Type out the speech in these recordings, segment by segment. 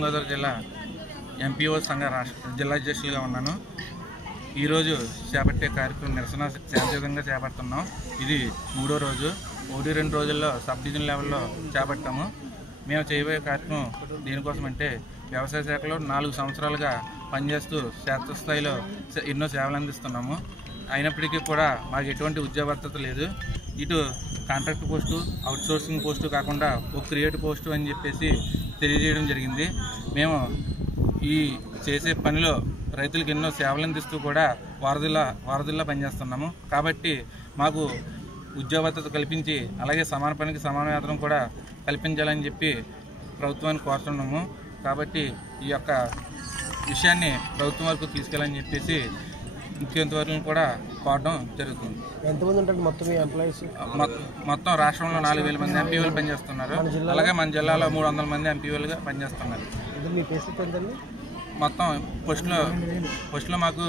తూర్పుగోదావరి గోదావరి జిల్లా ఎంపీఓ సంఘ రాష్ట్ర జిల్లా అధ్యక్షులుగా ఉన్నాను. ఈరోజు చేపట్టే కార్యక్రమం నిరసన శాంతియుతంగా చేపడుతున్నాం. ఇది మూడో రోజు. ఒకటి రెండు రోజుల్లో సబ్ డివిజన్ లెవెల్లో చేపట్టాము మేము చేయబోయే కార్యక్రమం దేనికోసం అంటే వ్యవసాయ శాఖలో నాలుగు సంవత్సరాలుగా పనిచేస్తూ క్షేత్రస్థాయిలో ఎన్నో సేవలు అందిస్తున్నాము. అయినప్పటికీ కూడా మాకు ఎటువంటి ఉద్యోగ లేదు. ఇటు కాంట్రాక్ట్ పోస్టు అవుట్సోర్సింగ్ పోస్టు కాకుండా ఒక క్రియేట్ పోస్టు అని చెప్పేసి తెలియజేయడం జరిగింది. మేము ఈ చేసే పనిలో రైతులకు ఎన్నో సేవలు అందిస్తూ కూడా వారధిలా వారధిల్లా పనిచేస్తున్నాము. కాబట్టి మాకు ఉద్యోగ భద్రత కల్పించి అలాగే సమాన పనికి సమాన వేతనం కూడా కల్పించాలని చెప్పి ప్రభుత్వాన్ని కోరుతున్నాము. కాబట్టి ఈ యొక్క విషయాన్ని ప్రభుత్వం వరకు తీసుకెళ్ళని చెప్పేసి ముఖ్యమంత్రి కూడా కోరడం జరుగుతుంది. ఎంతమంది ఉంటారు మొత్తం ఎంప్లాయీస్ మొత్తం రాష్ట్రంలో నాలుగు వేల మంది ఎంపీఓలు పనిచేస్తున్నారు. అలాగే మన జిల్లాలో మూడు వందల మంది ఎంపీఓలుగా పనిచేస్తున్నారు. మీ ఎంతండి మొత్తం ఫస్ట్లో ఫస్ట్లో మాకు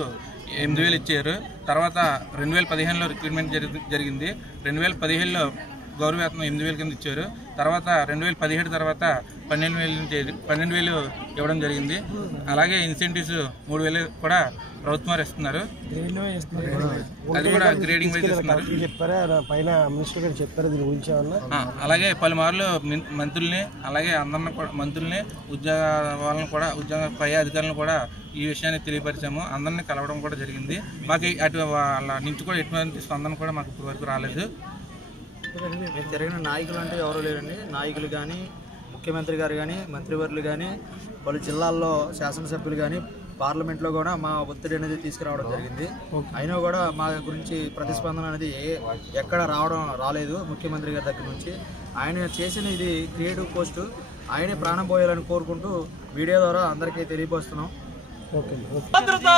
ఎనిమిది వేలు ఇచ్చారు. తర్వాత రెండు వేల పదిహేనులో రిక్రూట్మెంట్ జరిగింది. రెండు వేల పదిహేనులో గౌరవేతనం ఎనిమిది వేల కింద ఇచ్చారు. తర్వాత రెండు వేల పదిహేడు తర్వాత పన్నెండు వేలు నుంచి పన్నెండు వేలు ఇవ్వడం జరిగింది. అలాగే ఇన్సెంటివ్స్ మూడు వేలు కూడా ప్రభుత్వం వారు ఇస్తున్నారు. అది కూడా గ్రేడింగ్ వైజ్ ఇస్తున్నారు. అలాగే పలుమార్లు మంత్రుల్ని అలాగే అందరిని కూడా మంత్రుల్ని ఉద్యోగ వాళ్ళని కూడా ఉద్యోగ పై అధికారులను కూడా ఈ విషయాన్ని తెలియపరిచాము. అందరిని కలవడం కూడా జరిగింది. మాకు అటు వాళ్ళ నుంచి కూడా ఎటువంటి స్పందన కూడా మాకు ఇప్పటి వరకు రాలేదు. మీకు తిరిగిన నాయకులు అంటే ఎవరు లేరండి. నాయకులు కానీ ముఖ్యమంత్రి గారు కానీ మంత్రివర్యులు కానీ పలు జిల్లాల్లో శాసనసభ్యులు కానీ పార్లమెంట్లో కూడా మా ఒత్తిడి అనేది తీసుకురావడం జరిగింది. అయినా కూడా మా గురించి ప్రతిస్పందన అనేది ఏ ఎక్కడ రావడం రాలేదు ముఖ్యమంత్రి గారి దగ్గర నుంచి. ఆయన చేసిన ఇది క్రియేటివ్ పోస్టు. ఆయనే ప్రాణం పోయాలని కోరుకుంటూ మీడియా ద్వారా అందరికీ తెలియపరుస్తున్నాం. Okay okay. భద్రత!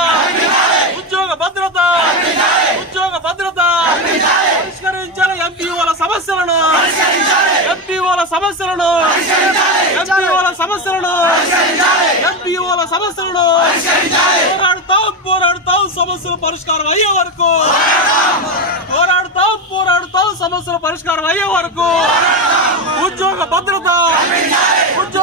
ఉద్యోగ భద్రత! ఉద్యోగ భద్రత పరిష్కరించాలి ఎంపీఓల సమస్యలను ఎంపీఓల సమస్యలను ఎంపీఓల సమస్యలను ఎంపీఓల సమస్యలను పోరాడుతాం పోరాడుతాం సమస్యలు పరిష్కారం అయ్యే వరకు. పోరాడుతాం పోరాడుతాం సమస్యలు పరిష్కారం అయ్యే వరకు. ఉద్యోగ భద్రత ఉద్యోగ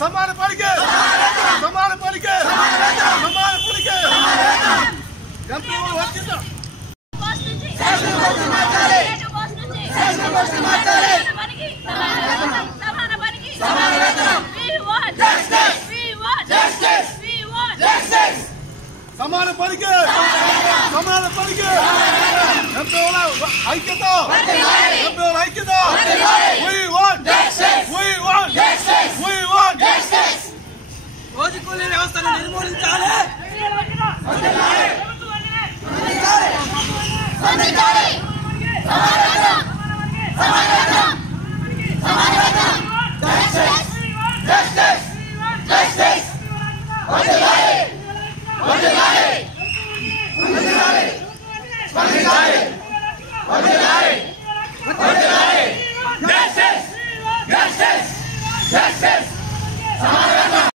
సమాన పలికే సమాన పలికే సమాన పలికే ఎంపీ వచ్చిందా సమాన పలికే సమాన పలికే ఎంపీ ఐక్యత ఎంపీ ఐక్యత We want justice. We want justice. We want justice. రోజు కూలీ వ్యవస్థను నిర్మూలించాలి Justice. Justice.